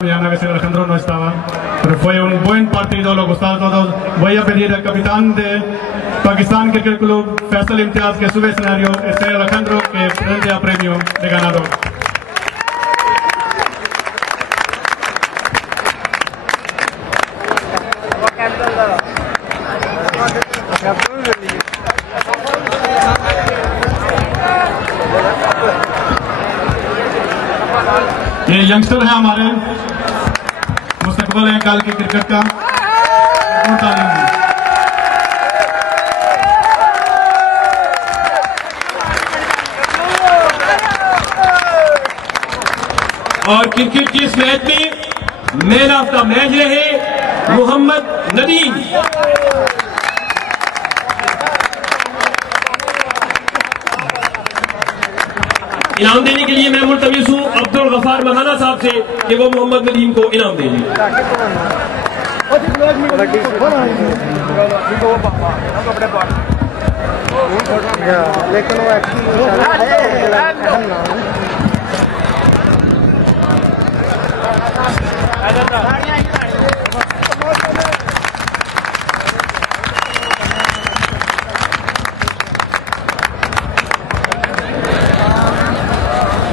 Mañana que Alejandro no estaba, pero fue un buen partido, lo gustaron todos. Voy a pedir al capitán de Pakistan Cricket Club, Faisal Imtiaz, que sube escenario, Alejandro, que presente el premio de ganador. ये youngster है हमारे मुस्तकबिल है कल के cricket का और cricket की इस मैच में मैन ऑफ द मैच रहे मोहम्मद नदीम। इनाम देने के लिए मैं मुल्तमिस हूँ अब्दुल गफार महाना साहब से कि वो मोहम्मद नदीम को इनाम देंगे।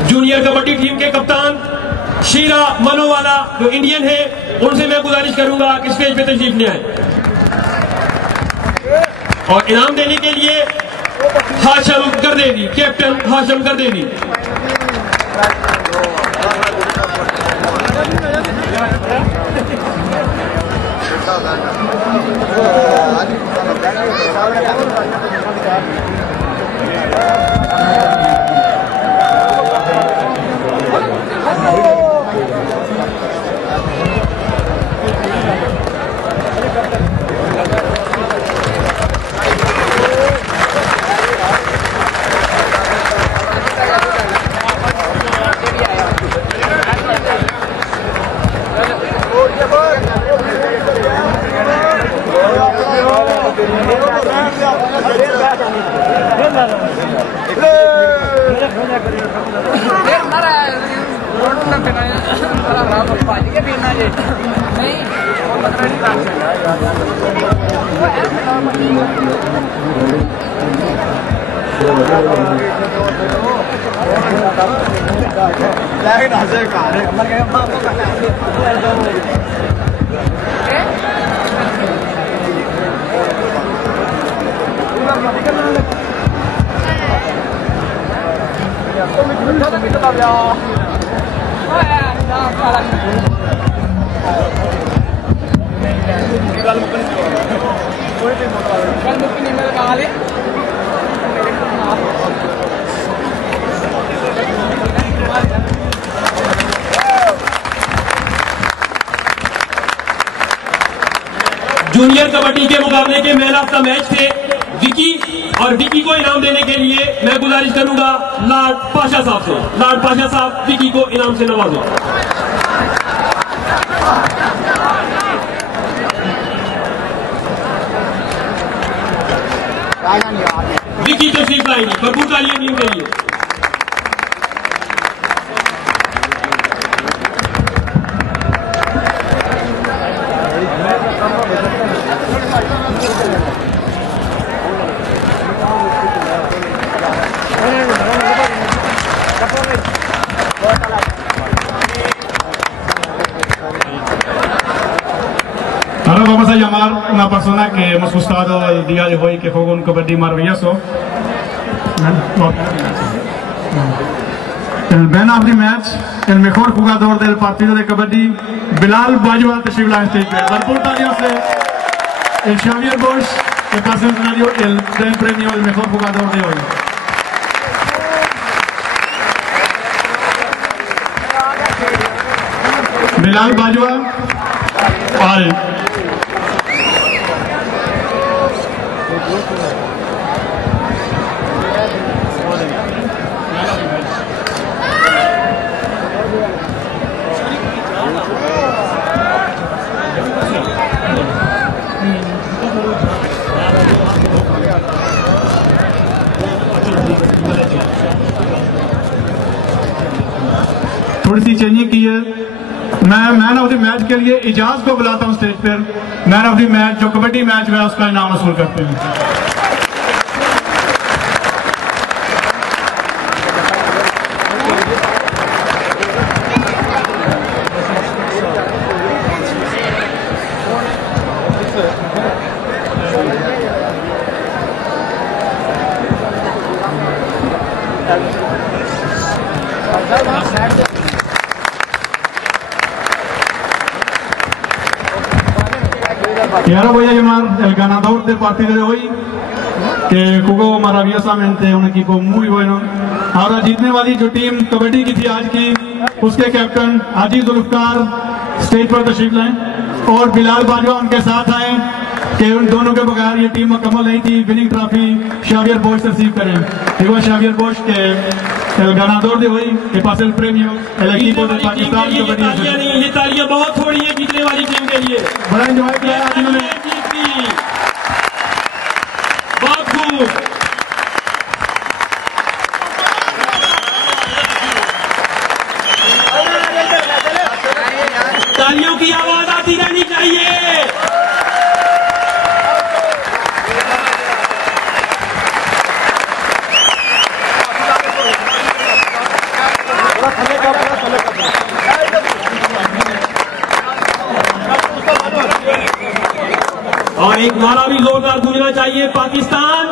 जूनियर कबड्डी टीम के कप्तान शीरा मनोवाला जो इंडियन है, उनसे मैं गुजारिश करूंगा कि स्टेज पे तशरीफ ले आए और इनाम देने के लिए हाशम गर्देवी, कैप्टन हाशम गर्देवी। जूनियर कबड्डी के मुकाबले के मैन ऑफ द मैच थे विकी, और विकी को इनाम देने के लिए मैं गुजारिश करूंगा लाड पाशा साहब से। लाड पाशा साहब विकी को इनाम से नवाजें। विकी तशरीफ लाएंगी, भरपूर तालियां टीम के लिए। Ahora vamos a llamar a una persona que hemos gustado el día de hoy, que jugó un kabaddi maravilloso. El man of the match, el mejor jugador del partido de kabaddi, Bilal Bajwa, तशरीफ लाएं stage पे। भरपूर तालियों से el Xavier Bosch, que pasa el escenario y el premio al mejor jugador de hoy. Bilal Bajwa al थोड़ी सी changing की है। मैं मैन ऑफ द मैच के लिए इजाज को बुलाता हूं स्टेज पर। मैन ऑफ द मैच जो कबड्डी मैच हुआ उसका इनाम वसूल करते हैं। Y ahora voy a llamar el ganador del partido de hoy, que jugó maravillosamente, un equipo muy bueno. Ahora जीतने वाली जो टीम कबड्डी की थी आज की, उसके कैप्टन हाजी जुल्फकार स्टेज पर तशरीफ लाएं और बिलाल बाजवा उनके साथ आए कि उन दोनों के बगैर ये टीम मुकम्मल नहीं थी। Winning trophy Xavier Bosch receive करें। Digo a Xavier Bosch que el ganador de hoy que pase el premio el equipo de Pakistan kabaddi. ये तालियां बहुत थोड़ी है जीतने वाली टीम के लिए। बड़ा एंजॉय किया आज इन्होंने। बहुत खूब। तालियों की आवाज आती रहनी चाहिए। और एक नारा भी जोरदार गूंजना चाहिए, पाकिस्तान